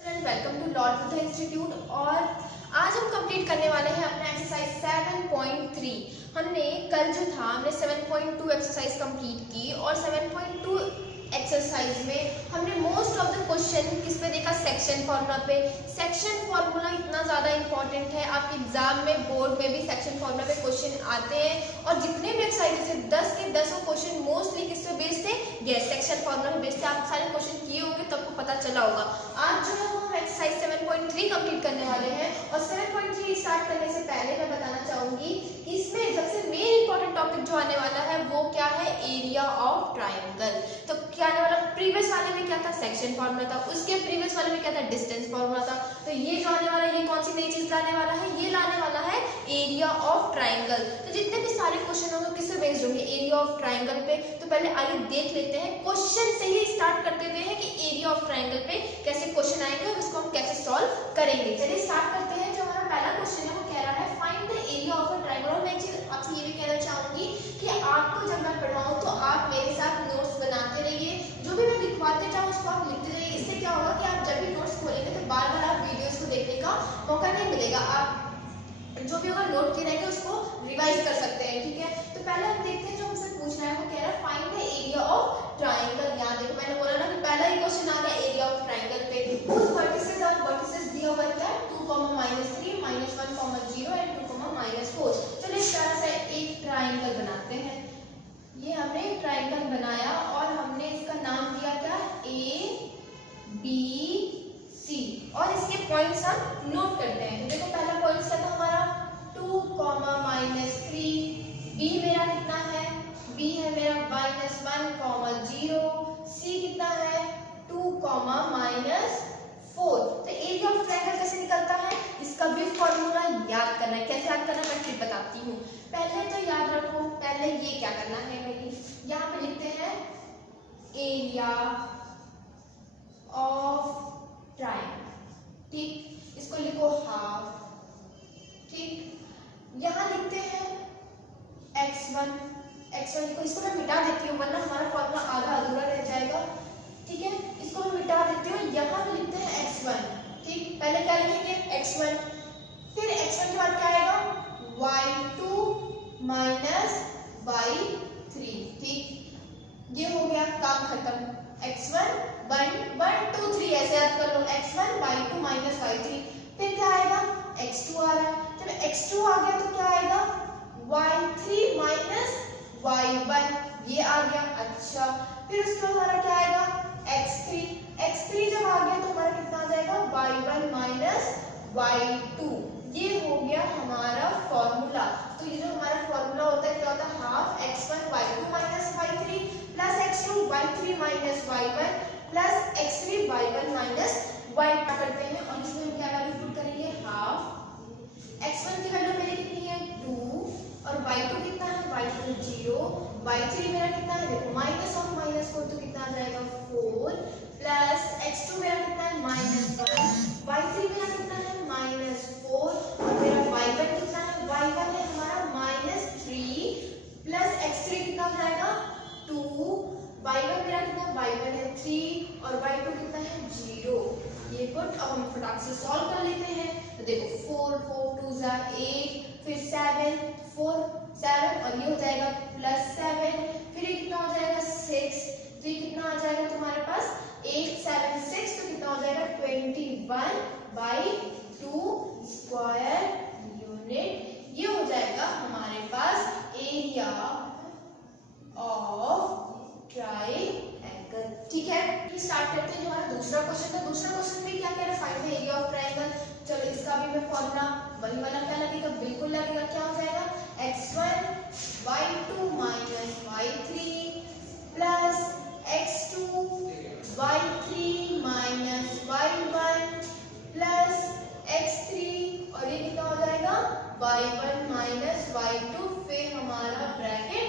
Welcome to Lord Buddha institute. और आज हम कंप्लीट करने वाले हैं अपना एक्सरसाइज 7.3। हमने कल जो था हमने 7.2 एक्सरसाइज कंप्लीट की और 7.2 एक्सरसाइज में हमने मोस्ट ऑफ द क्वेश्चन किस पे देखा, सेक्शन फार्मूला पे। सेक्शन फार्मूला इतना ज़्यादा इंपॉर्टेंट है, आपके एग्जाम में बोर्ड में भी सेक्शन फार्मूला पे क्वेश्चन आते हैं और जितने भी एक्सरसाइज थे 10 के 10 क्वेश्चन मोस्टली किस पे बेस्ड थे, यस सेक्शन फार्मूला पे बेस्ड थे। आप सारे क्वेश्चन किए होंगे तो आपको पता चला होगा। आज जो है वो हम एक्सरसाइज 7.3 कंप्लीट करने वाले हैं और 7.3 स्टार्ट करने से पहले मैं बताना चाहूंगी इसमें सबसे मेन इंपॉर्टेंट टॉपिक जो आने वाला है वो क्या है, एरिया ऑफ ट्राइंगल। तो क्या आने वाला, प्रीवियस वाले में क्या था, सेक्शन फार्मूला था, उसके प्रीवियस वाले में क्या था, डिस्टेंस फार्मूला था। तो ये जो आने वाला है ये कौन सी नई चीज लाने वाला है, ये लाने वाला है एरिया ऑफ ट्राइंगल। तो जितने भी सारे क्वेश्चन होंगे किससे बेस्ड होंगे, एरिया ऑफ ट्राइंगल पे। तो पहले आइए देख लेते हैं, क्वेश्चन से ही स्टार्ट कर देते हैं कि एरिया ऑफ ट्राइंगल पे कैसे क्वेश्चन आएंगे और उसको हम कैसे सॉल्व करेंगे। चलिए स्टार्ट करते हैं। जो हमारा पहला क्वेश्चन है वो कह रहा है find the area of a triangle. और मैं एक चीज आपसे ये भी कहना चाहूंगी कि आपको जब मैं पढ़ाऊं तो आप मेरे साथ नोट्स बनाते रहिए, जो भी मैं लिखवाते जाऊं उसको आप लिखते रहिए। इससे क्या होगा कि आप जब भी नोट्स खोलेंगे तो बार बार आप वीडियोस को देखने का मौका नहीं मिलेगा, आप जो भी होगा नोट किए रहेंगे उसको रिवाइज कर सकते हैं, ठीक है। तो पहले हम देखते हैं जो हमसे पूछ रहा है, वो कह रहा है find the area of triangle. यहाँ देखो मैंने बोला ना कि पहला ही क्वेश्चन आ गया एरिया ऑफ ट्राइंगल पे। उस वर्टिसेस और वर्टिसेस दिया हुआ क्या है, 2, -3, -1, 0 एंड 2, -4। चलिए इस तरह से एक ट्राइंगल बनाते हैं। ये हमने ट्राइंगल बनाया और हमने इसका नाम दिया क्या, A B C, और इसके पॉइंट्स हम नोट करते हैं। तो देखो पहला पॉइंट क्या था हमारा, 2, -3। B मेरा कितना है, B है मेरा -1, 0। C कितना है, 2, -4। तो एरिया ऑफ ट्राइंगल कैसे निकलता है, इसका भी फॉर्मूला याद करना है। कैसे याद करना है मैं फिर बताती हूँ। पहले तो याद रखो, पहले ये क्या करना है, मेरी यहाँ पे लिखते हैं एरिया ऑफ ट्राइंगल, ठीक। इसको लिखो हाफ, ठीक। यहाँ लिखते हैं x1 लिखो, इसको मैं मिटा देती हूँ वरना हमारा फॉर्मूला आधा अधूरा रह जाएगा, ठीक है। इसको मैं मिटा देती हूँ। यहाँ पे लिखते हैं x1, ठीक। पहले क्या लिखेंगे x1, फिर x1 के बाद क्या आएगा y2 -y3, ठीक। ये हो गया काम खत्म। x1 1 2 3 ऐसे याद कर लो, x1 y2 -y3। फिर क्या आएगा, x2 आ रहा है। जब x2 आ गया तो क्या आएगा, y3 -y1, ये आ गया। अच्छा, फिर उसके बाद हमारा क्या आएगा, x3 जब आ गया तो हमारा कितना आ जाएगा, y1 -y2। ये हो गया हमारा फॉर्मूला। तो ये जो हमारा फॉर्मूला होता है क्या होता है, half x1 y2 -y3 plus x2 y3 -y1 plus x3 y1 -y2 करते हैं और इसमें हम क्या वैल्यू पुट करेंगे, हाफ। x1 की वैल्यू मेरी कितनी है 2 और y2 कितना है, y2 0, y3 मेरा कितना है, देखो माइनस ऑफ -4 तो कितना आ जाएगा 4 प्लस x2 मेरा कितना है -1, y3 मेरा कितना है -4 और मेरा y1 कितना है, y1 है हमारा -3 प्लस x3 कितना हो जाएगा 2, y1 मेरा कितना है, y1 है 3 और y2 कितना है 0। ये पुट अब हम फटाक से सॉल्व कर लेते हैं। तो देखो 4 2 8, फिर 7 4 7 और ये हो जाएगा +7, फिर ये कितना हो जाएगा 6, तो ये कितना आ जाएगा तुम्हारे पास 8 7 6, तो कितना हो जाएगा 21/2 स्क्वायर यूनिट। ये हो जाएगा हमारे पास एरिया ऑफ ट्राइंगल, ठीक है। ये स्टार्ट करते हैं जो हमारा दूसरा क्वेश्चन था। दूसरा क्वेश्चन भी क्या कह रहा है, find the area of triangle. चलो इसका भी मैं फॉर्मूला वही वाला क्या लगेगा, बिल्कुल लगेगा। क्या हो जाएगा, x1 y2 -y3 plus x2 y3 -y1 plus x3 और ये कितना हो जाएगा y1 -y2, फिर हमारा ब्रैकेट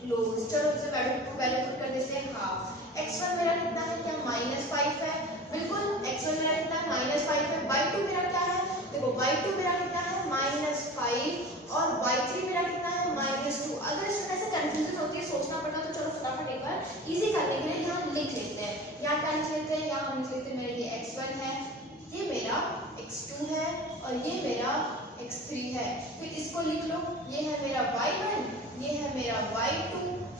क्लोज। चलो इसे वैल्यू पुट कर देते हैं हाफ। x1 मेरा कितना है, क्या -5 है, बिल्कुल x1 मेरा कितना है -5 है। y2 मेरा क्या है, देखो y2 मेरा कितना है -5 और y3 मेरा कितना है -2। अगर इसमें ऐसे कंफ्यूजन होती है, सोचना पड़ता तो चलो फटाफट एक बार इजी करने के लिए यहाँ लिख लेते हैं। यहाँ क्या लिख लेते हैं, यहाँ हम लिख लेते हैं मेरे ये x1 है मेरा x2 है और ये मेरा x3 है। फिर इसको लिख लो, ये है मेरा y1, ये है मेरा y2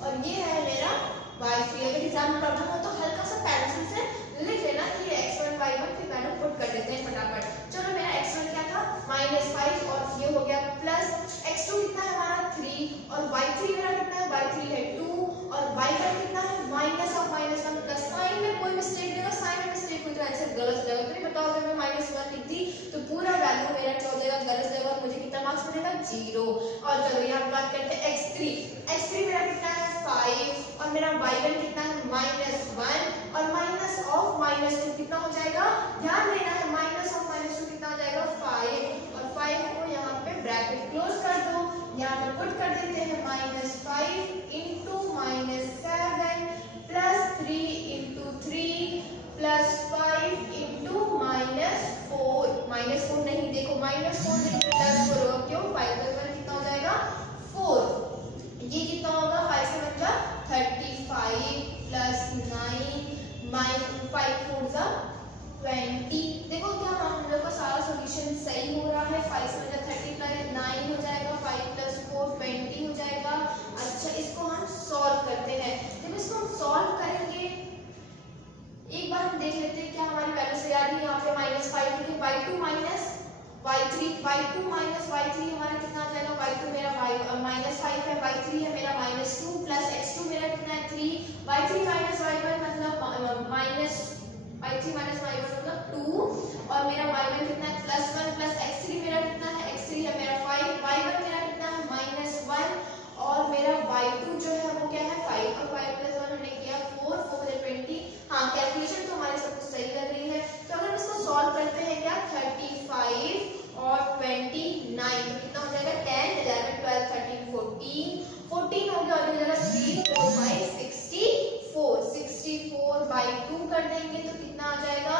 और ये है मेरा y3। अगर एग्जाम प्रॉब्लम हो तो हल्का सा पेंसिल से लिख लेना कि ये x1 y1, फिर मैंने पुट कर देते हैं फटाफट। चलो मेरा x1 क्या था -5 और ये हो गया प्लस x2 कितना है हमारा 3 और y3 मेरा कितना है y3 है 2 और y1 कितना है -1 प्लस। साइन में कोई मिस्टेक नहीं होगा, साइन में मिस्टेक हुई तो आंसर गलत हो जाएगा। तो नहीं बताओ अगर मैं -1 लिख दी तो पूरा वैल्यू मेरा क्या हो जाएगा गलत हो जाएगा और मुझे कितना मार्क्स मिलेगा 0। और चलो यहाँ बात करते हैं x3 मेरा कितना है 5 और मेरा y1 कितना है -1 और माइनस ऑफ -2 कितना हो जाएगा, ध्यान देना है माइनस ऑफ -2 कितना हो जाएगा 5 और 5 को यहाँ पे ब्रैकेट क्लोज कर दो, यहाँ पे पुट कर देते हैं -5 into -7 plus 3 into 3 plus 5 into -4 नहीं, देखो -4 नहीं प्लस 4 होगा, क्यों 5 का स्क्वायर कितना हो जाएगा 4, ये कितना होगा 5 से बन जा 35 प्लस 9 5 4 जा 20। देखो क्या हम लोग का सारा सॉल्यूशन सही हो रहा है। 5 से बन जा 30 प्लस 9 हो जाएगा, 5 प्लस 4 20 हो जाएगा। अच्छा इसको हम सॉल्व करते हैं। जब इसको हम सॉल्व करेंगे एक बार हम देख लेते हैं क्या हमारी वैल्यू सही आ रही है। यहाँ पे -5 लिखे, y2 माइनस y3 हमारा कितना आ जाएगा, y2 मेरा -5 है, y3 है मेरा -2 प्लस x2 मेरा कितना है 3, y3 माइनस y1 मतलब y3 माइनस y1 मतलब 2 और मेरा y1 कितना है +1 प्लस x3 मेरा कितना है, x3 है मेरा 5, y1 मेरा कितना है -1 और मेरा y2 जो है वो क्या है 5 और 5 प्लस 1 हमने किया 4 4 20। हाँ कैलकुलेशन तो हमारे सब कुछ सही लग रही है। तो अगर इसको सॉल्व करते हैं क्या 35 और 29 तो कितना हो जाएगा 10 11 12 13 14 हो गया और हो जाएगा 3 4 5 64 बाई 2 कर देंगे तो कितना आ जाएगा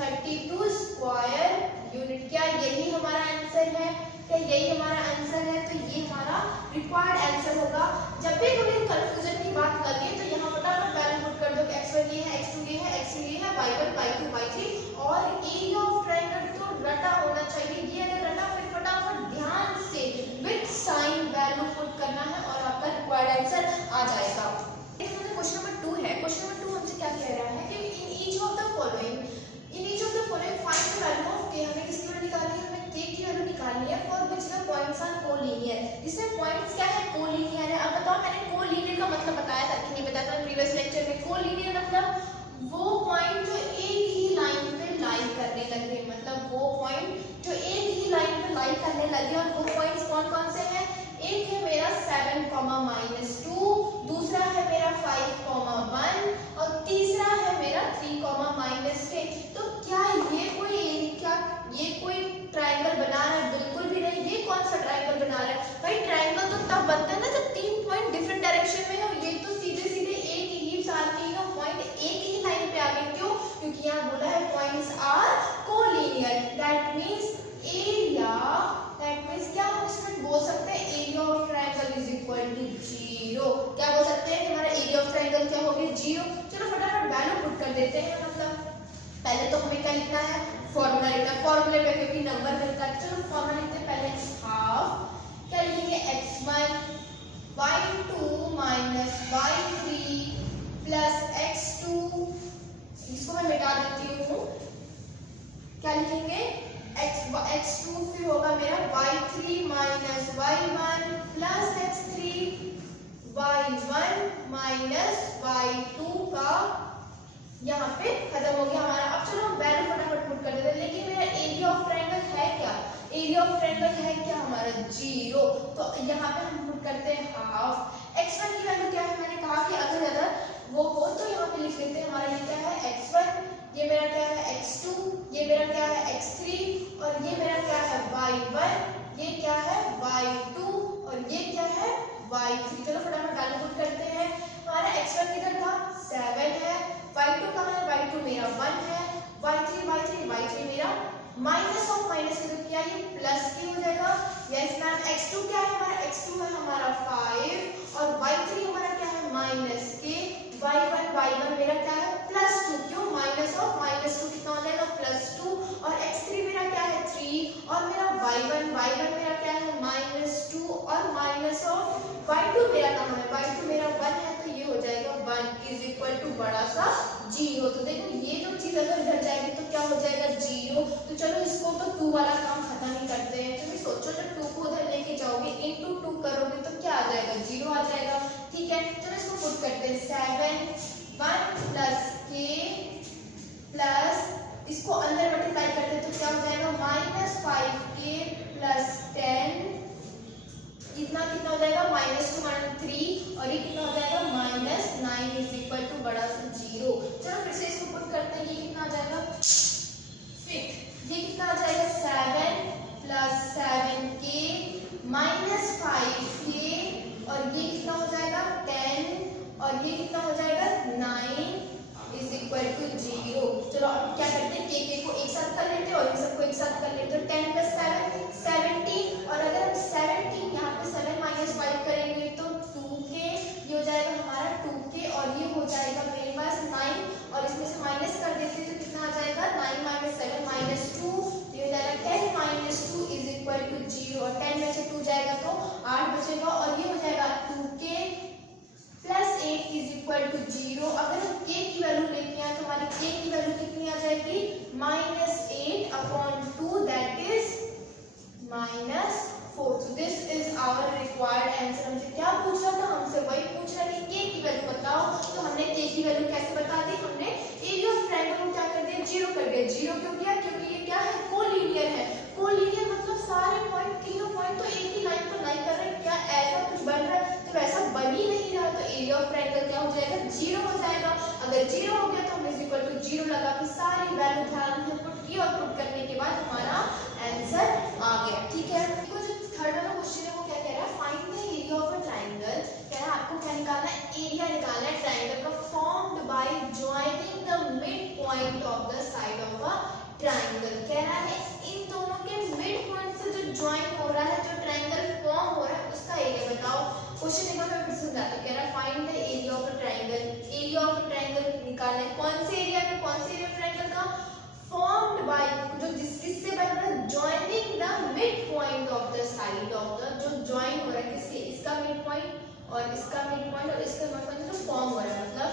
32 स्क्वायर यूनिट। क्या यही हमारा आंसर है, क्या यही हमारा आंसर है? तो ये हमारा रिक्वायर्ड आंसर होगा। जब भी कोई कंफ्यूजन की बात लगे तो यहाँ फटाफट वैल्यू पुट कर दो कि x1 ये है, x2 ये है, x3 ये है, y1 y2 y3 और एरिया ऑफ ट्रायंगल तो रटा होना चाहिए। ये अगर रटा फिर फटाफट ध्यान से विद साइन वैल्यू पुट करना है और आपका रिक्वायर्ड आंसर आ जाएगा। क्वेश्चन नंबर 2 है। क्वेश्चन नंबर 2 हमसे क्या कह रहा है कि in each of the following find the value of k। हमें किसकी वैल्यू निकालनी है, हमें k की वैल्यू निकालनी है for which the points are collinear. जिसमें पॉइंट्स क्या है कोलिनियर है। अब बताओ मैंने कोलिनियर का मतलब बताया था कि नहीं बताया था प्रीवियस लेक्चर में। कोलिनियर मतलब वो पॉइंट जो एक ही लाइन पे लाई करने लगे, मतलब वो पॉइंट जो एक ही लाइन पे लाई करने लगे। और वो पॉइंट्स कौन कौन से हैं, एक है मेरा 7, -2, दूसरा है मेरा 5, 1 और तीसरा है मेरा 3, -10। तो क्या ये कोई ट्रायंगल बना रहा है? बिल्कुल भी नहीं। ये कौन सा ट्रायंगल बना रहा है भाई? ट्रायंगल तो तब बनता है ना जब 3 पॉइंट डिफरेंट डायरेक्शन में हो। ये तो सीधे सीधे एक ही साथ ही ना पॉइंट एक ही लाइन पे आ गए। क्यों? क्योंकि यहाँ बोला है points are collinear. That means क्या हम इसमें बोल सकते हैं area of triangle is equal to 0। क्या बोल सकते हैं कि हमारा एरिया ऑफ ट्रायंगल क्या हो गया 0। चलो फटाफट वैल्यू पुट कर देते हैं। मतलब पहले तो हमें क्या लिखना है, फॉर्मूला लिखना है। फॉर्मूले पे क्योंकि नंबर मिलता है, चलो फॉर्मूला लिखते हैं पहले हाफ। क्या लिखेंगे x1 y2 minus y3 plus x2, इसको मैं मिटा देती हूँ। क्या लिखेंगे x2 फिर होगा मेरा y3 minus y1 plus x3 y1 minus y2 का यहाँ पे खत्म हो गया हमारा। अब चलो हम वैल्यू फटाफट पुट कर देते हैं। लेकिन मेरा एरिया ऑफ ट्रायंगल है क्या, एरिया ऑफ ट्रायंगल है क्या हमारा 0। तो यहाँ पे हम पुट करते हैं हाफ। x1 की वैल्यू क्या है, मैंने कहा कि अगर वो हो तो यहाँ पे लिख लेते हैं। हमारा ये क्या है x1, ये मेरा क्या है x2, ये मेरा क्या है x3 और ये मेरा क्या है y1, ये क्या है y2 और ये क्या है y3। चलो फटाफट वैल्यू पुट करते हैं। हमारा x1 किधर था 7 है, y2 कहाँ है, y2 मेरा 1 है, y3 मेरा माइनस ऑफ माइनस के तो क्या ये प्लस की हो जाएगा। Yes ma'am. x2 क्या है हमारा, x2 है हमारा 5 और y3 हमारा क्या है माइनस के, y1 मेरा क्या है +2। क्यों? माइनस ऑफ -2 कितना हो और मेरा y1 मेरा क्या है -2 और माइनस ऑफ y2 मेरा कहाँ है, y2 मेरा 1 है तो ये हो जाएगा 1 इज इक्वल टू बड़ा सा 0। तो देखो ये जो चीज अगर इधर जाएगी तो क्या हो जाएगा 0। तो चलो इसको तो 2 वाला काम खत्म ही करते हैं। तो सोचो जब 2 को उधर लेके जाओगे इनटू 2 करोगे तो क्या आ जाएगा 0 आ जाएगा। ठीक है, चलो इसको पुट करते हैं 7 1 प्लस k प्लस इसको अंदर मल्टीप्लाई करते हैं तो क्या हो जाएगा -5k प्लस 10 कितना कितना हो जाएगा -2 3 और ये कितना हो जाएगा -9 इज इक्वल टू बड़ा सा 0। चलो फिर से इसको पुट करते हैं, ये कितना आ जाएगा फिर ये कितना आ जाएगा 7 प्लस 7k माइनस 5k और ये कितना हो जाएगा 10 और ये कितना हो जाएगा 9 इज इक्वल टू 0। चलो अब क्या करते हैं के को एक साथ कर लेते हैं और इन सबको एक साथ कर लेते हैं। 10 प्लस 7 17 और अगर हम 17 यहाँ पे 7 माइनस 5 करेंगे तो 2k ये हो जाएगा हमारा 2k और ये हो जाएगा मेरे पास 9 और इसमें से माइनस कर देते हैं तो कितना आ जाएगा 9 माइनस 7 माइनस 2 ये हो जाएगा 10 माइनस 2 इज इक्वल टू 0 और 10 में से 2 जाएगा तो 8 बचेगा और ये हो जाएगा 2k plus 8 is equal to 0। अगर हम k की वैल्यू लेके आए तो हमारी k की वैल्यू कितनी आ जाएगी -8 upon 2 that is -4। So this is our required answer. हमसे क्या पूछ रहा था, हमसे वही पूछ रहा है कि k की वैल्यू बताओ। तो हमने k की वैल्यू कैसे बता दी, हमने एरिया ऑफ ट्रायंगल को क्या कर दिया 0 कर दिया। 0 क्यों किया, क्योंकि ये क्या है कोलिनियर है। कोलिनियर मतलब सारे पॉइंट तीनों पॉइंट तो एक ही लाइन पर लाई कर रहे हैं, क्या ऐसा कुछ बन रहा है तो वैसा बन ही नहीं रहा। तो एरिया ऑफ ट्रायंगल क्या हो जाएगा 0 हो जाएगा। अगर 0 हो गया तो हमने इक्वल टू 0 लगा के सारी वैल्यू ध्यान से पुट की और पुट करने के बाद हमारा आंसर आ गया। ठीक है, देखो जो थर्ड वाला क्वेश्चन है वो क्या कह रहा है, find the area of a triangle. कह रहा है आपको क्या निकालना है, एरिया निकालना है ट्रायंगल का formed by joining the mid point of the side of a triangle. कह रहा है इन दोनों के मिड पॉइंट से जो ज्वाइन हो रहा है, जो ट्रायंगल फॉर्म हो रहा है उसका एरिया बताओ। क्वेश्चन एक बार मैं फिर से समझाती हूं। कह रहा है find the area of a triangle. Area of a triangle निकालना है, कौन से एरिया में, कौन से एरिया ट्रायंगल का फॉर्म्ड बाय जो जिससे बन रहा है joining the mid point of the side of the, जो जॉइन हो रहा है किससे, इसका मिड पॉइंट और इसका मिड पॉइंट और इसका मिड पॉइंट जो फॉर्म हो रहा है। मतलब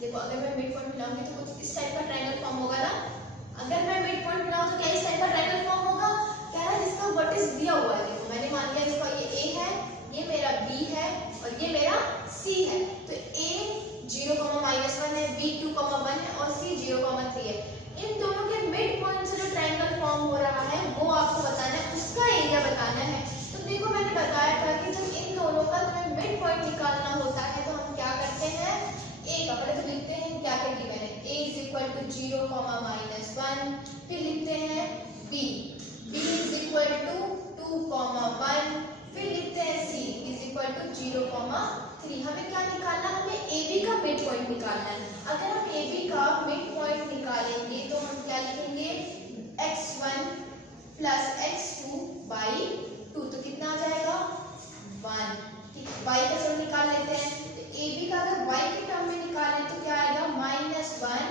देखो अगर मैं मिड पॉइंट मिलाऊंगी तो कुछ इस टाइप का ट्रायंगल फॉर्म होगा ना। अगर मैं मिड पॉइंट मिलाऊं तो क्या इस टाइप का ट्रायंगल फॉर्म होगा। कह रहा है जिसका वर्टेक्स दिया हुआ है, देखो मैंने मान लिया इसका ये A है, ये मेरा B है और ये मेरा C है। तो A 0, -1 है, B 2, 1 है और C 0, 3 है। इन दोनों के मिड पॉइंट से जो ट्रायंगल फॉर्म हो रहा है वो आपको बताना है, उसका एरिया बताना है। तो देखो मैंने बताया था कि जब इन दोनों का तुम्हें मिड पॉइंट निकालना होता है तो हम क्या करते हैं, A का पहले तो लिखते हैं क्या क्या की मैंने, A इज इक्वल टू 0, -1, फिर लिखते हैं B इज इक्वल टू 2, 1, फिर लिखते हैं C इज इक्वल टू 0, 3। हमें क्या निकालना है, हमें AB का मिड पॉइंट निकालना है। अगर हम AB का मिड पॉइंट निकालेंगे तो हम क्या लिखेंगे x1 प्लस x2 बाई 2 तो कितना आ जाएगा 1। ठीक, y का चलो निकाल लेते हैं। तो AB का अगर y के टर्म में निकालें तो क्या आएगा -1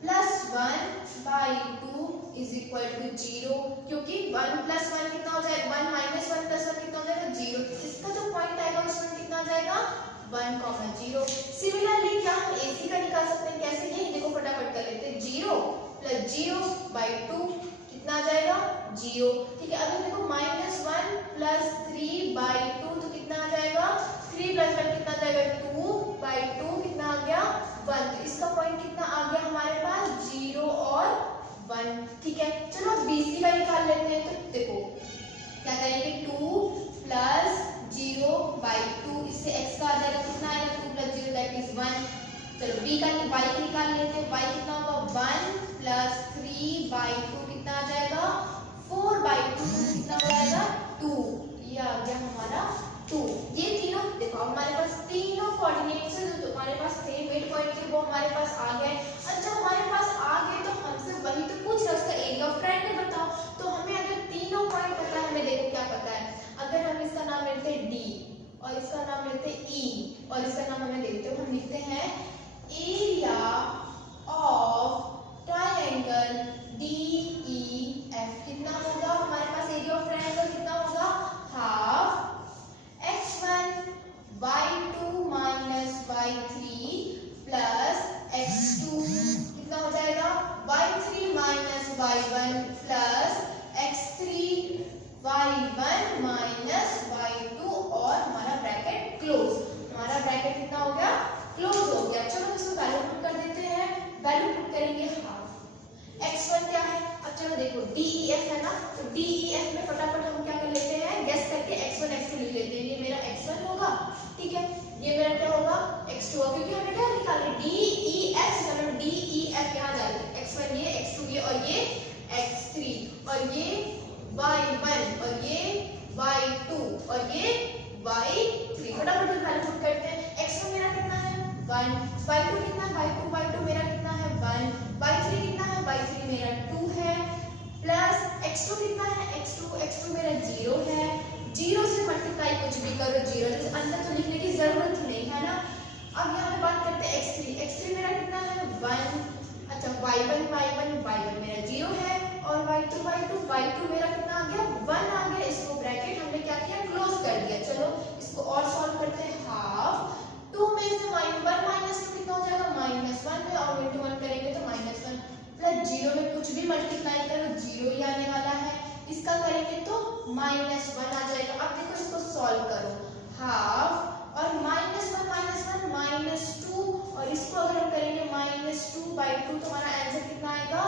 plus 1 by 2 is equal to 0, क्योंकि 1 प्लस 1 कितना हो जाएगा 1 माइनस 1 प्लस 1 कितना हो जाएगा 0। तो इसका जो पॉइंट आएगा उसमें कितना आ जाएगा 1, 0। सिमिलरली क्या हम AC का निकाल सकते हैं, कैसे, ये देखो फटाफट कर लेते हैं। 0 प्लस 0 बाई 2 कितना आ जाएगा 0। ठीक है, अगर देखो -1 प्लस 3 बाई 2 तो कितना आ जाएगा 3 प्लस 1 कितना आ जाएगा 2 बाई 2 कितना आ गया 1। तो इसका पॉइंट कितना आ गया हमारे पास 0 और 1। ठीक है, चलो BC का निकाल लेते हैं। तो देखो क्या करेंगे 2 प्लस 0 बाई 2, इससे x का आ जाएगा कितना आएगा 2 प्लस 0 दैट इज 1। चलो B का y का निकाल लेते हैं। y कितना होगा 1 प्लस 3 बाई 2 कितना आ जाएगा 4 बाई 2 कितना हो जाएगा 2। ये आ गया हमारा 2। ये तीनों देखो हमारे पास तीनों कोऑर्डिनेट्स जो तुम्हारे पास थे मिड पॉइंट के वो हमारे पास आ गए। अच्छा हमारे पास आ गए तो हमसे वही तो पूछ रहा है उसका एरिया ऑफ ट्रायंगल बताओ। तो हमें अगर तीनों पॉइंट पता है, हमें देखो क्या पता है, अगर हम इसका नाम लेते हैं D और इसका नाम लेते हैं E और इसका नाम हमें देते हो, हम लिखते हैं एरिया ऑफ ट्रायंगल DEF कितना होगा चलो देखो DEF है ना, तो DEF में फटाफट हम क्या कर लेते हैं, गेस करके x1 x2 लिख लेते हैं। ये मेरा x1 होगा, ठीक है, ये मेरा क्या होगा x2 होगा, क्योंकि हमें क्या निकालना है DEF, चलो DEF यहाँ जाएगा, x1 ये x2 ये और ये x3 और ये y1 और ये y2 और ये y3। फटाफट पहले पुट करते हैं। x1 मेरा कितना है 1, y2 कितना है y2 मेरा कितना है 1, y3 कितना है y3 मेरा 2 है, प्लस x2 कितना है x2 मेरा 0 है। 0 से मल्टीप्लाई कुछ भी करो 0, जैसे अंदर तो लिखने की जरूरत नहीं है ना। अब यहाँ पे बात करते हैं x3 मेरा कितना है 1, अच्छा y1 मेरा 0 है और y2 मेरा कितना आ गया 1 आ गया। इसको ब्रैकेट हमने क्या किया क्लोज कर दिया। चलो इसको और सॉल्व करते हैं। हाफ 2 में से -1 -2 कितना हो जाएगा -1 में, और इंटू 1 करेंगे तो -1 प्लस 0 में कुछ भी मल्टीप्लाई करो 0 ही आने वाला है। इसका करेंगे तो -1 आ जाएगा। अब देखो इसको सॉल्व करो, हाफ और -1 -2 और इसको अगर हम करेंगे -2/2 तो हमारा आंसर कितना आएगा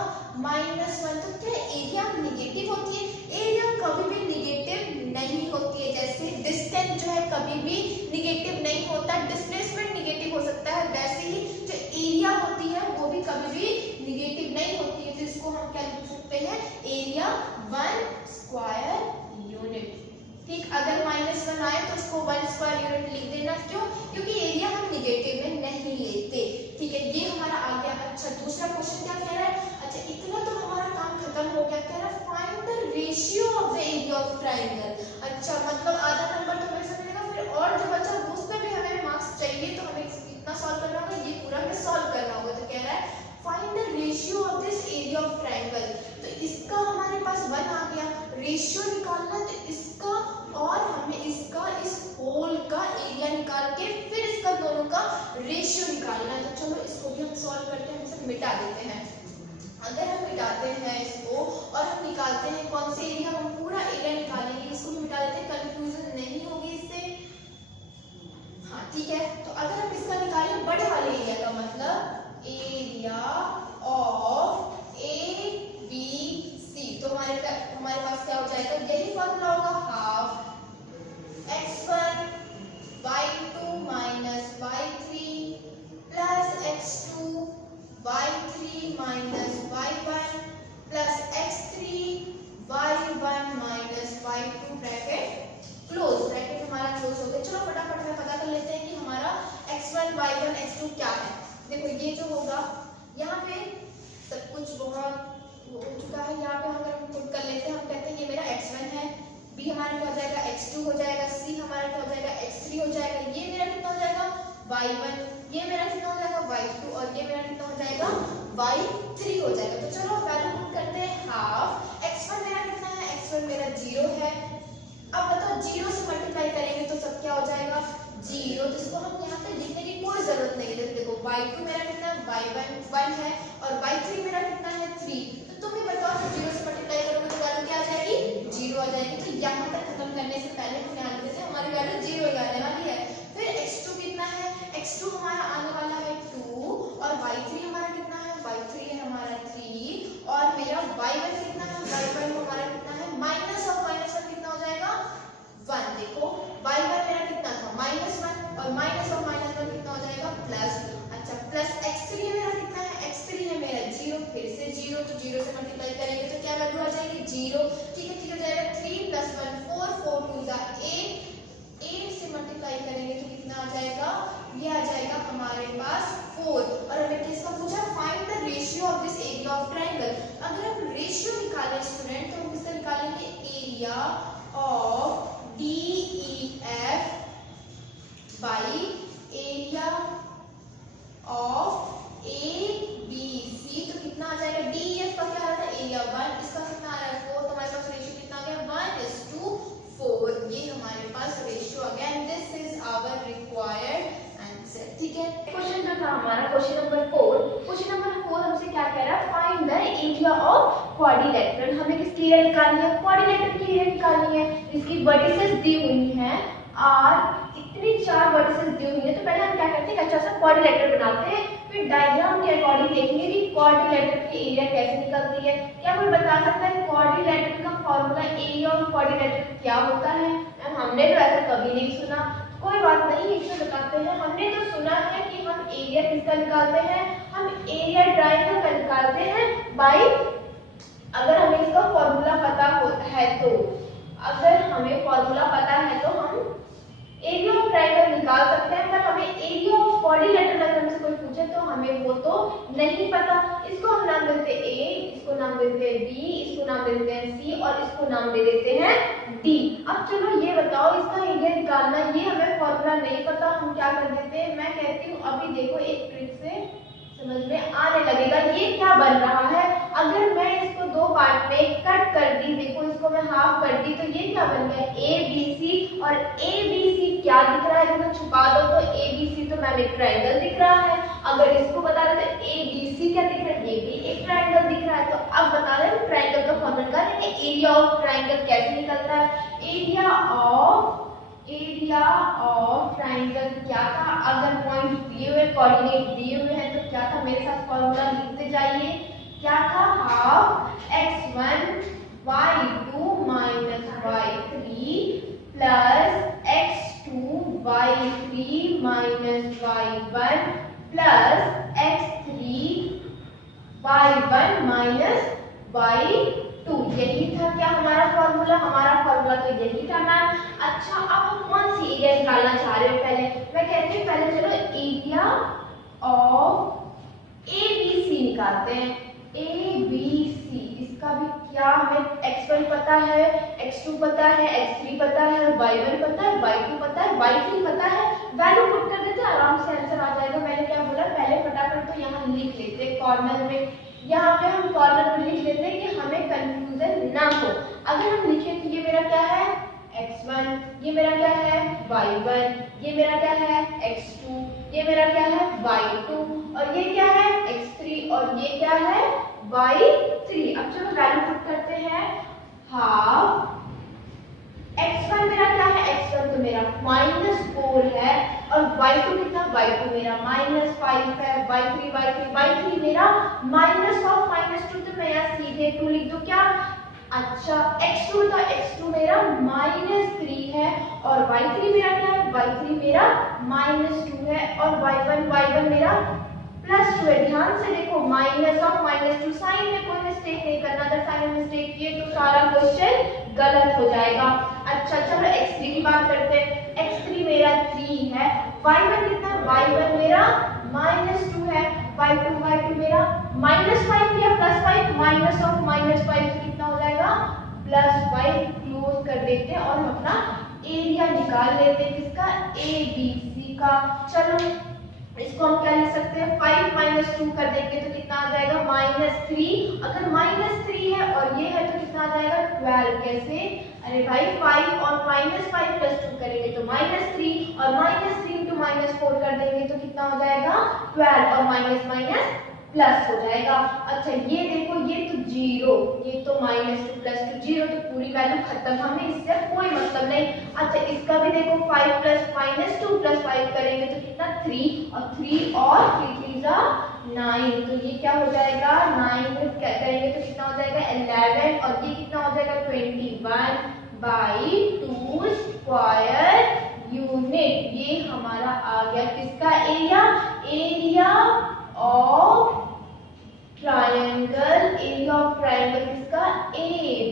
-1। तो क्या एरिया निगेटिव होती है? एरिया कभी भी निगेटिव नहीं होती है। जैसे डिस्टेंस जो है कभी भी निगेटिव नहीं होता, डिस्प्लेसमेंट निगेटिव हो सकता है, वैसे ही जो एरिया होती है वो भी कभी भी निगेटिव नहीं होती है। तो इसको हम क्या लिख सकते हैं, एरिया 1 स्क्वायर यूनिट। ठीक, अगर -1 आए तो इसको 1 स्क्वायर यूनिट लिख देना। क्यों? क्योंकि एरिया हम निगेटिव में नहीं लेते। ठीक है, ये हमारा आ गया। अच्छा, दूसरा क्वेश्चन क्या कह रहा है? अच्छा, इतना तो हमारा काम खत्म हो गया। कह रहा है find the ratio of the area of triangle. अच्छा, मतलब आधा नंबर तो मेरे से मिलेगा, फिर और जो बचा उसमें भी हमें मार्क्स चाहिए, तो हमें कितना सॉल्व करना होगा, ये पूरा हमें सॉल्व करना होगा। तो कह रहा है find the ratio of this area of triangle. तो इसका हमारे पास 1 आ गया, रेशियो निकालना तो इसका और हमें इसका इस होल का एरिया निकाल के फिर इसका दोनों का रेशियो निकालना है। तो चलो इसको भी हम सॉल्व करते हैं, इसे मिटा देते हैं। अगर हम मिटाते हैं इसको और हम निकालते हैं कौन से एरिया, हम पूरा एरिया निकालेंगे, इसको भी मिटा देते हैं, कंफ्यूजन नहीं होगी इससे। हाँ ठीक है, तो अगर हम इसका निकालें बड़े वाले एरिया का मतलब area of A B C, तो हमारे पास क्या हो जाएगा, यही फॉर्मूला होगा, half x1 y2 minus y3 plus x2 y3 minus y1 plus x3 y1 minus y2 bracket close. Bracket हमारा क्लोज हो गया। चलो फटाफट में पता कर लेते हैं कि हमारा x1 y1 x2 क्या है। देखो ये जो होगा यहाँ पे सब कुछ बहुत हो चुका है। यहाँ पे अगर हम पुट कर लेते हैं, हम कहते हैं ये मेरा x1 है, b हमारा क्या हो जाएगा x2 हो जाएगा, c हमारा क्या हो जाएगा x3 हो जाएगा, ये मेरा कितना हो जाएगा y1, ये मेरा कितना हो जाएगा y2 और ये मेरा कितना हो जाएगा y3 हो जाएगा। तो चलो वैल्यू पुट करते हैं। हाफ x1 मेरा कितना है, x1 मेरा 0 है। अब बताओ 0 से मल्टीप्लाई करेंगे तो सब क्या हो जाएगा 0, तो इसको हम यहाँ पे लिखने की कोई जरूरत नहीं है। देखो y2 मेरा कितना है y1 1 है और y3 मेरा कितना है 3। तो तुम ही बताओ 0 से मल्टीप्लाई करोगे तो वैल्यू क्या आ जाएगी 0 आ जाएगी। तो यहाँ तक खत्म करने से पहले हम ध्यान देते हैं हमारी वैल्यू 0 ही आने वाली है। फिर x2 कितना है, x2 हमारा आने वाला है 2 और y3 हमारा कितना है, y3 है हमारा 3 और मेरा y1 कितना है, y1 हमारा कितना है माइनस ऑफ -1 कितना हो जाएगा 1। देखो y1 मेरा कितना था -1 और माइनस ऑफ -1 कितना हो जाएगा प्लस। अच्छा, प्लस x3 मेरा कितना है, x3 है मेरा 0, फिर से 0, तो 0 से मल्टीप्लाई करेंगे तो क्या वैल्यू आ जाएगी 0। ठीक है, ठीक हो जाएगा 3 + 1 4 4 2 8 8 से मल्टीप्लाई करेंगे तो कितना आ जाएगा, ये आ जाएगा हमारे पास 4। और हमें किसका पूछा, find the ratio of this area of triangle. अगर हम रेशियो निकालें स्टूडेंट तो हम किसका निकालेंगे, area of DEF by area of ABC। तो कितना आ जाएगा, DEF का क्या आ रहा था एरिया 1, इसका कितना आ रहा है 4, तो हमारे पास रेशियो कितना आ गया 1:4। ये हमारे पास रेशियो आ गया and this is our required answer. ठीक है, क्वेश्चन जो था हमारा क्वेश्चन नंबर 4। क्वेश्चन नंबर 4 हमसे क्या कह रहा है, find the area of quadrilateral. हमें किसकी एरिया निकालनी है, क्वाड्रिलेटरल की एरिया निकालनी है जिसकी वर्टिसेस दी हुई हैं और इतनी 4 वर्टिसेस दी हुई है। तो पहले हम क्या करते हैं, अच्छा सा क्वाड्रिलेटरल बनाते हैं, फिर फिर डायग्राम के अकॉर्डिंग देखेंगे कि क्वाड्रिलेटरल की एरिया कैसे निकलती है। क्या कोई बता सकता है क्वाड्रिलेटरल का फॉर्मूला एरिया ऑफ क्वाड्रिलेटरल क्या होता है? मैम हमने तो ऐसा कभी नहीं सुना। कोई बात नहीं, इसमें बताते हैं। हमने तो सुना है कि हम एरिया किसका निकालते हैं, हम एरिया ट्रायंगल का निकालते हैं बाय, अगर हमें इसका फॉर्मूला पता है तो, अगर हमें फॉर्मूला पता है तो हम एरिया ऑफ ट्रायंगल निकाल सकते हैं। पर हमें एरिया ऑफ क्वाड्रिलेटरल अगर हमसे कोई पूछे तो हमें वो तो नहीं पता। इसको हम नाम देते हैं ए, इसको नाम देते हैं बी, इसको नाम देते हैं सी और इसको नाम दे देते हैं डी। अब चलो ये बताओ इसका एरिया निकालना, ये हमें फॉर्मूला नहीं पता, हम क्या कर देते हैं, मैं कहती हूँ अभी देखो एक ट्रिक से समझ में आने लगेगा ये क्या बन रहा है। अगर मैं इसको दो पार्ट में कट कर दी, देखो इसको मैं हाफ कर दी, तो ये क्या बन गया ए बी सी। और ए बी सी क्या दिख रहा है, अगर छुपा दो तो ए बी सी तो मैम एक ट्रायंगल दिख रहा है। अगर इसको बता दें तो ए बी सी क्या दिख रहा है, ये भी एक ट्रायंगल दिख रहा है। तो अब बता दें ट्रायंगल का फॉर्मूला निकालें, एरिया ऑफ ट्रायंगल कैसे निकलता है। एरिया ऑफ ट्रायंगल क्या था, अगर पॉइंट दिए हुए कोऑर्डिनेट दिए हुए हैं तो क्या था, मेरे साथ फॉर्मूला लिखते जाइए। क्या था, half x1 y2 minus y3 plus x2 y3 minus y1 plus x3 y1 minus y2। यही था क्या हमारा फॉर्मूला, हमारा फॉर्मूला तो यही था मैम। अच्छा अब हम कौन सी एरिया निकालना चाह रहे हो, पहले मैं कहती हूँ पहले चलो area of A B C निकालते हैं। ए बी सी, इसका भी क्या हमें x1 पता है, x2 पता है, x3 पता है, y1 पता है, y2 पता है, y3 पता है। वैल्यू पुट कर देते आराम से आंसर आ जाएगा। मैंने क्या बोला, पहले फटाफट तो यहाँ लिख लेते कॉर्नर में, यहाँ पे हम कॉर्नर में लिख लेते हैं कि हमें कंफ्यूजन ना हो। अगर हम लिखे तो ये मेरा क्या है x1, ये मेरा क्या है y1, ये मेरा क्या है x2, ये मेरा क्या है y2 और ये क्या है x3 और ये क्या है y3। अब चलो वैल्यू पुट करते हैं। हाफ x1 मेरा क्या है, x1 तो मेरा -4 है और y2 कितना, y2 मेरा -5 है, y3 मेरा -2 तो मैं यहाँ सीधे 2 लिख दूं क्या। अच्छा x2 तो x2 मेरा -3 है और y3 मेरा क्या है, y3 मेरा -2 है और y1 मेरा +2 है। ध्यान से देखो -2, साइन में कोई मिस्टेक नहीं करना, अगर साइन में मिस्टेक किए तो सारा क्वेश्चन गलत हो जाएगा। अच्छा चलो x3 की बात करते हैं। x3 मेरा 3 है, y1 कितना है, y1 मेरा -2 है, y2 मेरा -5 या +5, -5 तो कितना हो जाएगा +5। क्लोज कर देते हैं और हम अपना एरिया निकाल लेते हैं किसका, ए बी सी का। चलो इसको हम क्या लिख सकते हैं, 5 - 2 कर देंगे तो कितना आ जाएगा -3। अगर -3 है और ये है तो कितना आ जाएगा 12। कैसे, अरे भाई 5 और -5 + 2 करेंगे तो -3 और -3 × -4 कर देंगे तो कितना हो जाएगा 12 और माइनस प्लस हो जाएगा। अच्छा ये देखो ये तो 0, ये तो -2 + 2 0, तो पूरी वैल्यू खत्म, हमें इससे कोई मतलब नहीं। अच्छा इसका भी देखो 5 + -2 + 5 करेंगे तो कितना 3 और 3 और 3 × 9, तो ये क्या हो जाएगा 9 करेंगे तो कितना हो जाएगा 11 और ये कितना हो जाएगा 21/2 स्क्वायर यूनिट। ये हमारा आ गया किसका area, area of triangle, area of triangle किसका, ए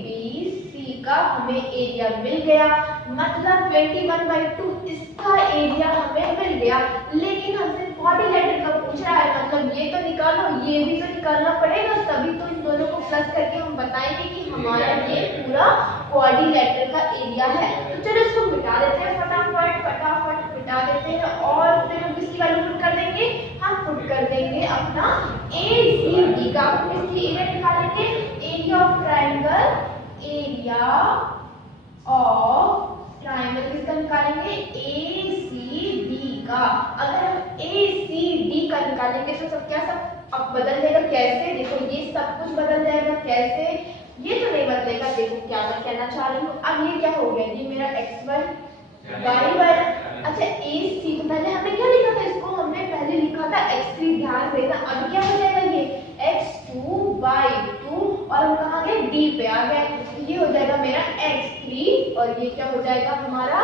बी सी का हमें एरिया मिल गया। मतलब 21/2 इसका एरिया हमें मिल गया। लेकिन हमसे क्वाड्रिलेटरल का पूछ रहा है, मतलब ये तो निकालो, ये भी तो निकालना पड़ेगा, तभी तो इन दोनों को प्लस करके हम बताएंगे कि हमारा ये पूरा क्वाड्रिलेटरल का एरिया है। तो चलो इसको मिटा देते हैं फटाफट मिटा देते हैं और फिर हम किसकी वैल्यू पुट कर देंगे, हम पुट कर देंगे अपना ACD का। इसकी एरिया निकालेंगे, area of triangle, area of triangle किसका निकालेंगे ACD का। अगर हम ACD का निकालेंगे तो सब क्या सब अब बदल जाएगा। कैसे, देखो ये सब कुछ बदल जाएगा। कैसे, ये तो नहीं बदलेगा। देखो क्या मैं कहना चाह रही हूँ, अब ये क्या हो गया, ये मेरा x1 y1। अच्छा AC तो पहले हमने क्या लिखा था, इसको हमने पहले लिखा था x3। ध्यान देखना अब क्या हो जाएगा, ये x2/2 और हम कहाँ गए, d पे आ गए, तो ये हो जाएगा मेरा x3 और ये क्या हो जाएगा हमारा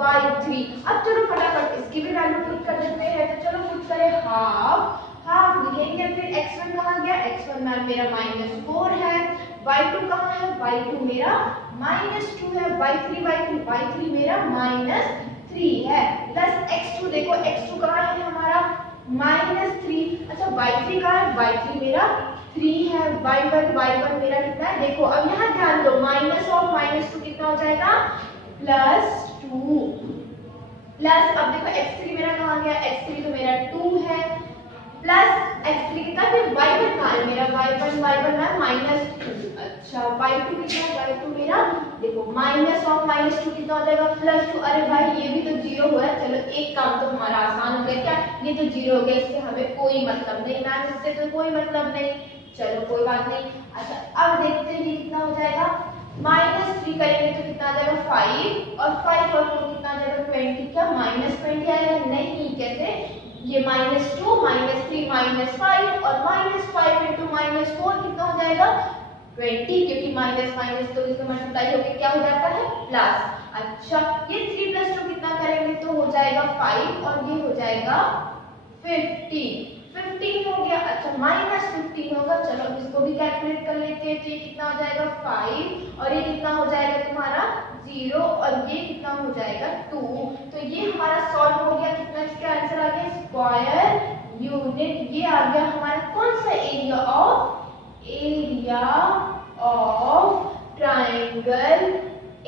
y3। अब चलो फटाफट इसकी भी वैल्यू पुट कर देते हैं, तो चलो पुट करें हाफ लिखेंगे, फिर x1 कहाँ गया, x1 में मेरा -4 है, y2 कहाँ है, y2 मेरा -2 है, y3 मेरा -3 है, प्लस x2 देखो x2 कहाँ है हमारा -3, अच्छा y3 कहाँ है, y3 मेरा 3 है, y1 मेरा कितना है, देखो अब यहाँ ध्यान दो माइनस ऑफ -2 कितना हो जाएगा +2, प्लस अब देखो x3 मेरा कहाँ गया, x3 तो मेरा 2 है, प्लस x3 कितना, फिर y1 कहाँ है मेरा, y1 है -2, अच्छा y2 कितना, y2 मेरा देखो माइनस ऑफ -2 कितना हो जाएगा +2, अरे भाई ये भी तो 0 हुआ है, चलो एक काम तो हमारा आसान हो गया, क्या ये तो 0 हो गया, इससे हमें कोई मतलब नहीं, मैम इससे तो कोई मतलब नहीं, चलो कोई बात नहीं। अच्छा अब देखते हैं ये कितना हो जाएगा, -3 करेंगे तो कितना आ जाएगा 5 और 5 और 4 कितना आ जाएगा 20, क्या -20 आएगा, नहीं कैसे, ये -2 -3 -5 और -5 × -4 कितना हो जाएगा 20, क्योंकि माइनस माइनस तो इसमें मल्टीप्लाई होकर क्या हो जाता है प्लस। अच्छा ये 3 + 2 कितना करेंगे तो हो जाएगा 5 और ये हो जाएगा 15 हो गया। अच्छा -15 होगा, चलो इसको भी कैलकुलेट कर लेते हैं, तो ये कितना हो जाएगा 5 और ये कितना हो जाएगा तुम्हारा 0 और ये कितना हो जाएगा 2, तो ये हमारा सॉल्व हो गया, कितना इसका आंसर आ गया स्क्वायर यूनिट, ये आ गया हमारा कौन सा एरिया ऑफ ट्राइंगल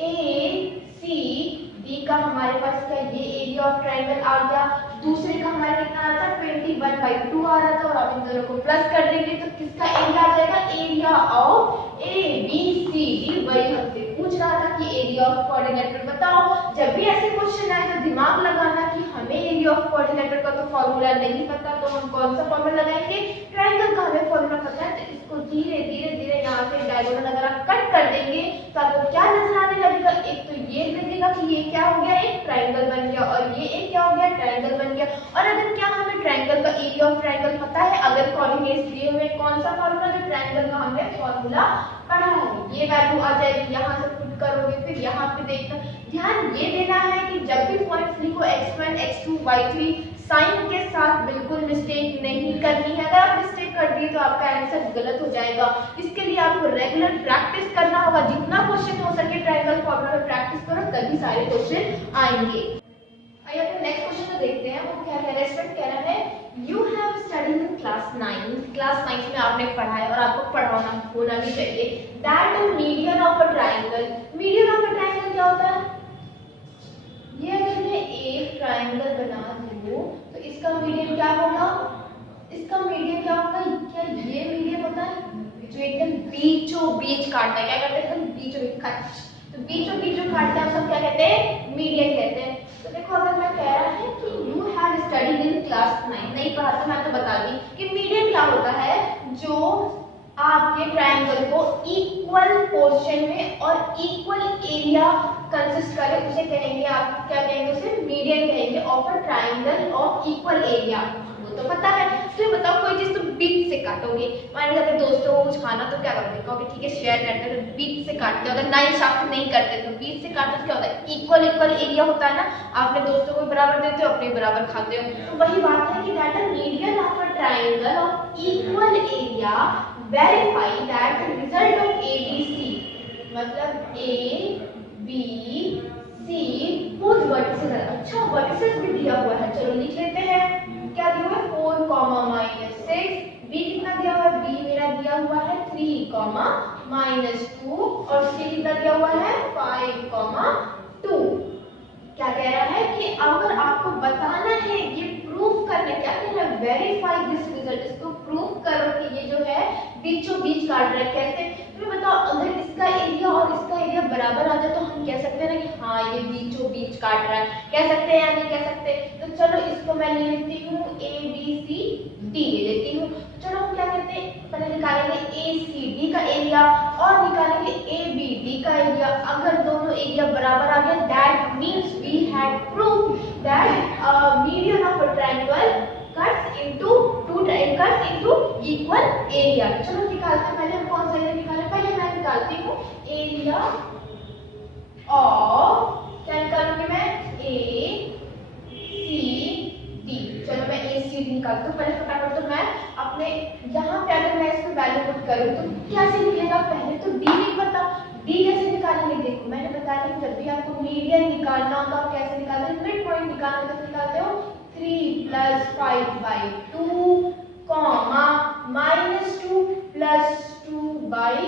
ACD का हमारे पास क्या ये एरिया ऑफ ट्राइंगल आ गया, दूसरे का हमारा कितना आ रहा था 21/2 आ रहा था, और आप इन दोनों को प्लस कर देंगे तो किसका एरिया आ जाएगा, एरिया ऑफ ABCD। वही हमसे पूछ रहा था कि एरिया ऑफ क्वाड्रिलेटरल बताओ, जब भी ऐसे क्वेश्चन आए तो दिमाग लगाना कि हमें एरिया ऑफ क्वाड्रिलेटरल का तो फॉर्मूला नहीं पता, तो हम कौन सा फॉर्मूला लगाएंगे, ट्राइंगल का हमें फॉर्मूला पता है, तो इसको धीरे धीरे यहाँ से डायगोनल अगर आप कट कर देंगे तो आपको क्या नजर आने लगेगा, एक तो ये लगेगा कि ये क्या हो गया, एक ट्राइंगल बन गया, और ये एक क्या हो गया ट्राइंगल बन गया। और अगर क्या हमें ट्राइंगल का एरिया ऑफ ट्राइंगल पता है, अगर कोऑर्डिनेट्स दिए हुए कौन सा फॉर्मूला, जो ट्राइंगल का हमने फॉर्मूला पढ़ा है, ये वैल्यू आ जाएगी, यहाँ से पुट करोगे, फिर यहाँ पे देखना ध्यान ये देना है कि जब भी पॉइंट्स लिखो x1 x2 y3 साइन के साथ बिल्कुल मिस्टेक नहीं करनी है, अगर आप मिस्टेक कर दिए तो आपका आंसर गलत हो जाएगा। इसके लिए आपको रेगुलर प्रैक्टिस करना होगा, जितना क्वेश्चन हो सके ट्रायंगल फॉर्मूला में प्रैक्टिस करो, तभी सारे क्वेश्चन आएंगे। आइए अपने नेक्स्ट क्वेश्चन को देखते हैं, वो क्या कह रहा है, स्टूडेंट कह रहा है you have studied in class 9 में आपने पढ़ा है और आपको पढ़ाना होना भी चाहिए that the median of a triangle, median of a triangle क्या होता है, ये अगर मैं एक ट्रायंगल बना दूं तो इसका मीडियन क्या होगा, इसका मीडियन क्या होगा, क्या ये मीडियन होता है जो एकदम बीचों बीच काटता है, क्या कहते हैं एकदम बीचों बीच काट, तो बीचों बीच जो काटता है सब क्या कहते हैं मीडियन कहते हैं। तो देखो अगर मैं कह रहा है कि you have studied in class 9, नहीं पढ़ा तो मैं तो बता दी कि मीडियन क्या होता है, जो आपके ट्रायंगल को इक्वल पोर्शन में और इक्वल एरिया कंसिस्ट करे, उसे कहेंगे आप क्या कहेंगे, उसे मीडियन कहेंगे of a triangle of equal area. वो तो पता है, फिर बताओ कोई चीज तुम बीच से काटोगे, मान लीजिए अपने दोस्तों को कुछ खाना तो क्या करोगे, कहोगे ठीक है शेयर करते हैं, तो बीच से काटते हो, अगर नाइंसाफी नहीं करते तो बीच से काटते तो क्या होता है इक्वल एरिया होता है ना, आपने दोस्तों को बराबर देते हो अपने बराबर खाते हो, तो वही बात है कि that the median of a triangle of equal area verify that the result of ABC मतलब A B C both vertices है। अच्छा vertices भी दिया हुआ है, चलो लिख लेते हैं, क्या दिया हुआ है 4, -6, B कितना दिया हुआ है, B मेरा दिया हुआ है 3, -2 और C कितना दिया हुआ है 5, 2। क्या कह रहा है कि अगर आपको बताना है, ये प्रूफ करना, क्या कह रहा है वेरीफाई दिस रिजल्ट, इसको प्रूफ करो कि ये जो है बीचों बीच काट रहा है, कैसे, तो बताओ अगर इसका एरिया और इसका एरिया बराबर आ जाए तो हम कह सकते हैं ना कि हाँ ये बीचों बीच काट रहा है, कह सकते हैं या नहीं कह सकते, तो चलो इसको मैं ले लेती हूँ ABCD ले लेती हूँ, चलो हम क्या करते हैं पहले निकालेंगे ACD का एरिया और निकालेंगे ABD का एरिया, अगर दोनों एरिया बराबर आ गया that means we had proof that median of a triangle cuts into two triangles area. चलो निकालते हैं, पहले हम कौन सा एरिया निकालें, पहले मैं निकालती हूँ एरिया ऑफ, क्या निकालूंगी मैं, ए सी डी। चलो मैं ए सी डी निकालती हूँ, पहले फटाफट तो मैं अपने यहाँ पे अगर मैं इसमें वैल्यू पुट करूँ तो कैसे निकलेगा, पहले तो डी नहीं पता, डी कैसे निकालेंगे, देखो मैंने बताया कि जब भी आपको मीडियन निकालना हो तो आप कैसे निकालते हैं, मिड पॉइंट निकालना हो तो निकालते हो 3 + 5/2 कॉमा -2 + 2/2।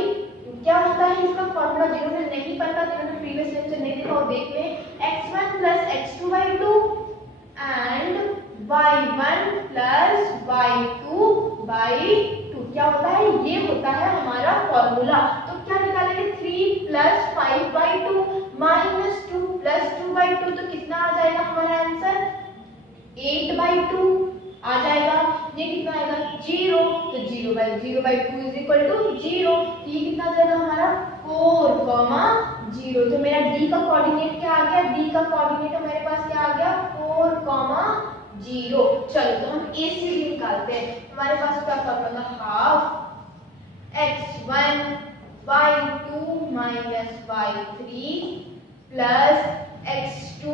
क्या होता है इसका फॉर्मूला, जिन्होंने नहीं पता, जिन्होंने प्रीवियस लेक्चर नहीं देखा वो देख लें, x1 + x2/2 and y1 + y2/2। क्या होता है, ये होता है हमारा फॉर्मूला। तो क्या निकालेंगे, 3 + 5/2 -2 + 2/2, तो कितना आ जाएगा हमारा आंसर, 8/2 आ जाएगा। ये कितना आएगा, 0, तो 0/0/2 = 0। तो ये कितना आ जाएगा हमारा 4,0। तो मेरा d का कोऑर्डिनेट क्या आ गया, d का कोऑर्डिनेट मेरे पास क्या आ गया, 4,0। चलो तो हम ACD निकालते हैं। हमारे पास क्या formula, half x1 y2 - y3 plus x2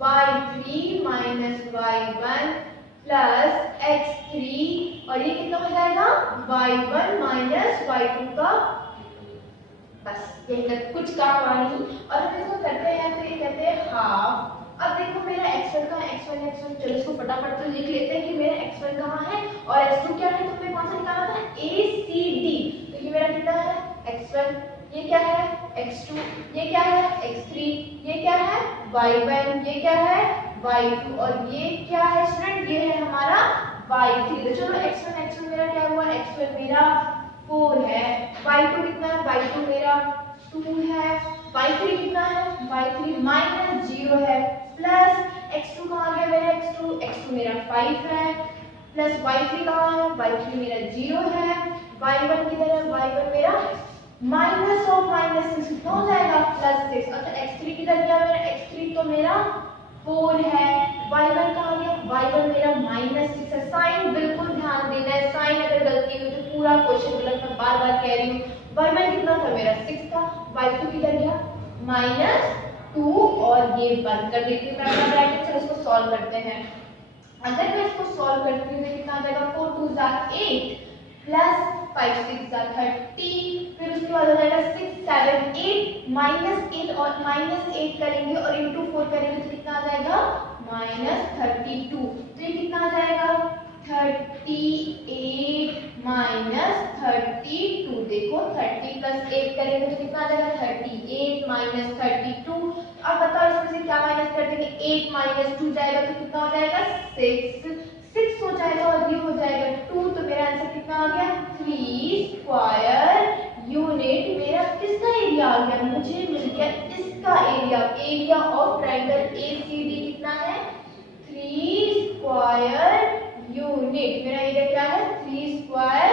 y3 - y1 plus x3, और ये कितना हो जाएगा, y1 - y2 का, बस यही तक, कुछ काम नहीं। और हम इसको करते हैं तो ये कहते हैं हाफ। अब देखो मेरा x1 का x1, चलो इसको फटाफट तो लिख लेते हैं कि मेरा x1 कहाँ है और x2 क्या है, तो हमें कौन सा निकालना था, ACD। तो ये मेरा कितना है, x1, ये क्या है, x2, ये क्या है, x3, ये क्या है, y1, ये क्या है, y2, और ये क्या है स्टूडेंट, ये है हमारा y3। तो चलो x1 मेरा क्या हुआ, x1 मेरा 4 है, y2 कितना है, y2 मेरा 2 है, y3 कितना है, y3 -0 है, प्लस x2 कहाँ गया मेरा, x2 मेरा 5 है, प्लस y3 कहाँ है, y3 मेरा 0 है, y1 किधर है, y1 मेरा -6 कितना हो जाएगा, +6। और तो x3 किधर गया मेरा, x3 तो मेरा 4 है, y1 कहाँ गया, y1 मेरा -6 है। साइन बिल्कुल ध्यान देना है, साइन अगर गलती हुई तो पूरा क्वेश्चन गलत, मैं बार बार कह रही हूँ। y1 कितना था मेरा 6 था, y2 किधर गया -2, और ये बंद कर देती हूँ मैं अपना ब्रैकेट। चलो इसको सॉल्व करते हैं। अगर मैं इसको सॉल्व करती हूँ तो कितना आ जाएगा, 4 2 8 प्लस 5 6 30, फिर उसके बाद हो जाएगा 6 7 8 -8, और -8 करेंगे और इंटू 4 करेंगे तो कितना आ जाएगा, -32। तो ये कितना आ जाएगा, 38 -32। देखो 30 + 8 करेंगे तो कितना आ जाएगा, 38 -32। अब बताओ इसमें से क्या माइनस कर देंगे, 8 - 2 जाएगा तो कितना हो जाएगा, 6 हो जाएगा, और ये हो जाएगा 2। तो मेरा आंसर कितना आ गया, 3 स्क्वायर यूनिट। मेरा किसका एरिया आ गया, मुझे मिल गया इसका area, area of triangle ACD कितना है, 3 स्क्वायर यूनिट। मेरा एरिया क्या है, 3 स्क्वायर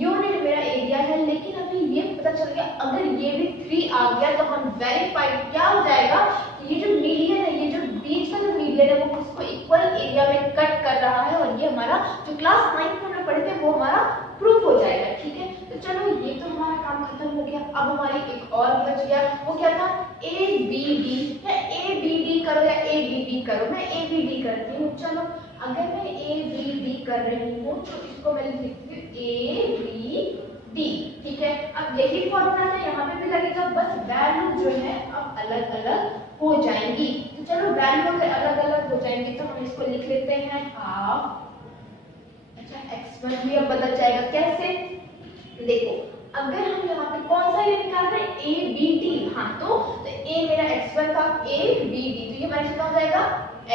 यूनिट मेरा एरिया है। लेकिन अभी ये पता चल गया, अगर ये भी 3 आ गया तो हम वेरीफाइड क्या हो जाएगा, ये जो मीडियन है, ये जो बीच का जो मीडियन है वो उसको इक्वल एरिया में कट कर रहा है, और ये हमारा जो क्लास 9 में हमने पढ़े थे वो हमारा प्रूफ हो जाएगा। ठीक है, तो चलो ये तो हमारा काम खत्म हो गया। अब हमारी एक और बच गया, वो क्या था, ABD, या ABD करो या ABD करो। मैं ABD करती हूँ। चलो अगर मैं ABD कर रही हूँ तो इसको मैं लिखती हूँ ABD। ठीक है, अब यही फॉर्मूला है यहाँ पे भी लगेगा, बस वैल्यू जो है अब अलग अलग हो जाएंगी। तो चलो वैल्यू अगर अलग अलग हो जाएंगी तो हम इसको लिख लेते हैं हाफ। अच्छा x1 भी अब बदल जाएगा, कैसे, देखो अगर हम यहाँ पे कौन सा ये निकाल रहे हैं, ABD। हाँ तो A मेरा x1 का ABD, तो ये हमारा कितना हो जाएगा,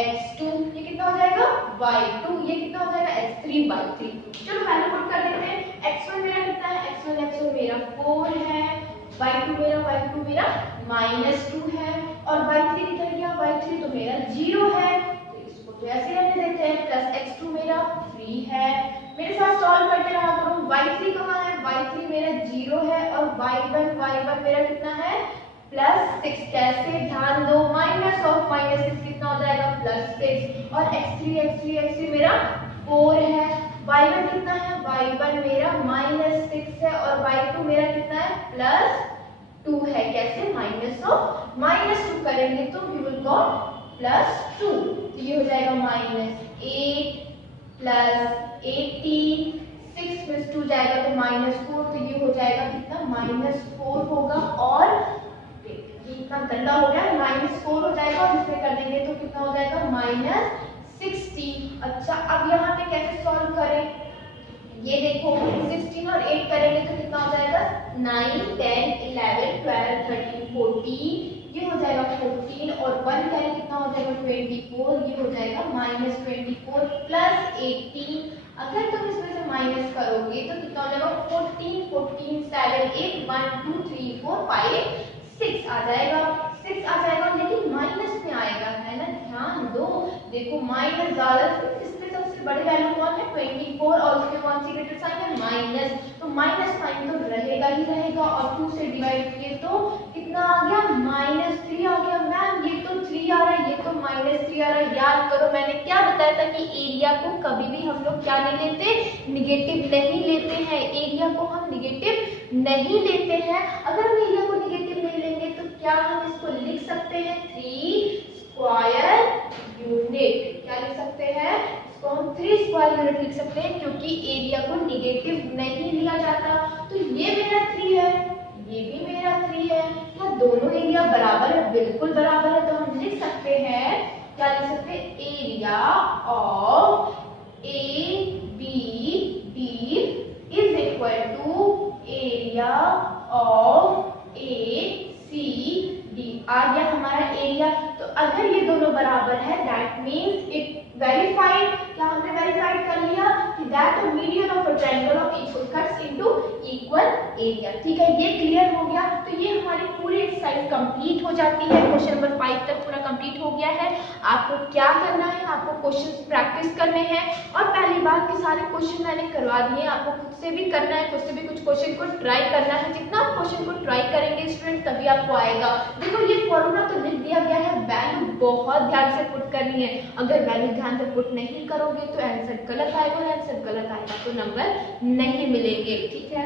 x2, ये कितना हो जाएगा, y2, ये कितना हो जाएगा, x3/3। चलो वैल्यू पुट कर देते हैं। x1 मेरा कितना है, x1 मेरा 4 है, y2 मेरा -2 है, और y3 किधर गया, y3 तो मेरा 0 है, तो इसको तो ऐसे रहने देते हैं, प्लस x2 मेरा 3 है। मेरे साथ सॉल्व करते रहा करो। y3 कहाँ है, y3 मेरा 0 है, और y1 मेरा कितना है, +6। कैसे, ध्यान दो, -6 कितना हो जाएगा, +6, और x3 मेरा 4 है, y1 कितना है, y1 मेरा -6 है और y2 मेरा कितना है, +2 है। कैसे, -2 करेंगे तो वी विल गॉट +2, तो ये हो जाएगा -8 + 18, 6 में 2 जाएगा तो -4, तो ये हो जाएगा कितना, -4 होगा। और ये इतना गंदा हो गया, -4 हो जाएगा और इसमें कर देंगे तो कितना हो जाएगा, -16। अच्छा, अब यहाँ पे कैसे सॉल्व करें, ये देखो 16 और 8 करेंगे तो कितना हो जाएगा, 9 10 11 12 13 14, ये हो जाएगा 14 और 1 करें कितना हो जाएगा, 24, ये हो जाएगा -24 + 18। अगर तुम इसमें से माइनस करोगे तो कितना हो जाएगा, 14 14 7 8 1 2 3 4 5 6 आ जाएगा, 6 आ जाएगा, लेकिन माइनस में आएगा, है ना, ध्यान दो। देखो माइनस ज्यादा, इसमें सबसे बड़ी वैल्यू कौन है, 24, और उसके कौन सी ग्रेटर साइन है, माइनस, तो माइनस साइन तो रहेगा ही रहेगा। और 2 से डिवाइड किए तो कितना आ गया, -3 आ गया। मैम ये तो 3 आ रहा है, ये तो -3 आ रहा है। याद करो मैंने क्या बताया था कि एरिया को कभी भी हम लोग क्या नहीं लेते, निगेटिव नहीं लेते हैं। एरिया को हम निगेटिव नहीं लेते हैं। अगर हम एरिया को निगेटिव नहीं लेंगे तो क्या हम इसको लिख सकते हैं, 3 स्क्वायर यूनिट। क्या लिख सकते हैं, इसको हम 3 स्क्वायर यूनिट लिख सकते हैं, क्योंकि एरिया को निगेटिव नहीं लिया जाता। तो ये मेरा 3 है, ये भी मेरा 3 है। क्या दोनों एरिया बराबर है, बिल्कुल बराबर है। तो हम लिख सकते हैं, क्या लिख सकते हैं, area of ABD is equal to area of ACD। आ गया हमारा एरिया। तो अगर ये दोनों बराबर है, दैट मीन्स इट वेरीफाइड। क्या हमने वेरीफाइड कर लिया कि that the median of a triangle of equal cuts into equal area. ठीक है, ये क्लियर हो गया। तो ये हमारी पूरी एक्सरसाइज कंप्लीट हो जाती है। क्वेश्चन नंबर 5 तक पूरा कंप्लीट हो गया है। आपको क्या करना है, आपको क्वेश्चंस प्रैक्टिस करने हैं। और पहली बात कि सारे क्वेश्चन मैंने करवा दिए, आपको खुद से भी करना है, खुद से भी कुछ क्वेश्चन को ट्राई करना है। जितना आप क्वेश्चन को ट्राई करेंगे स्टूडेंट, तभी आपको आएगा। देखो ये फॉर्मूला तो लिख दिया गया है, वैल्यू बहुत ध्यान से पुट करनी है। अगर वैल्यू ध्यान से पुट नहीं करोगे तो आंसर गलत आएगा, और आंसर गलत आएगा तो नंबर नहीं मिलेंगे। ठीक है,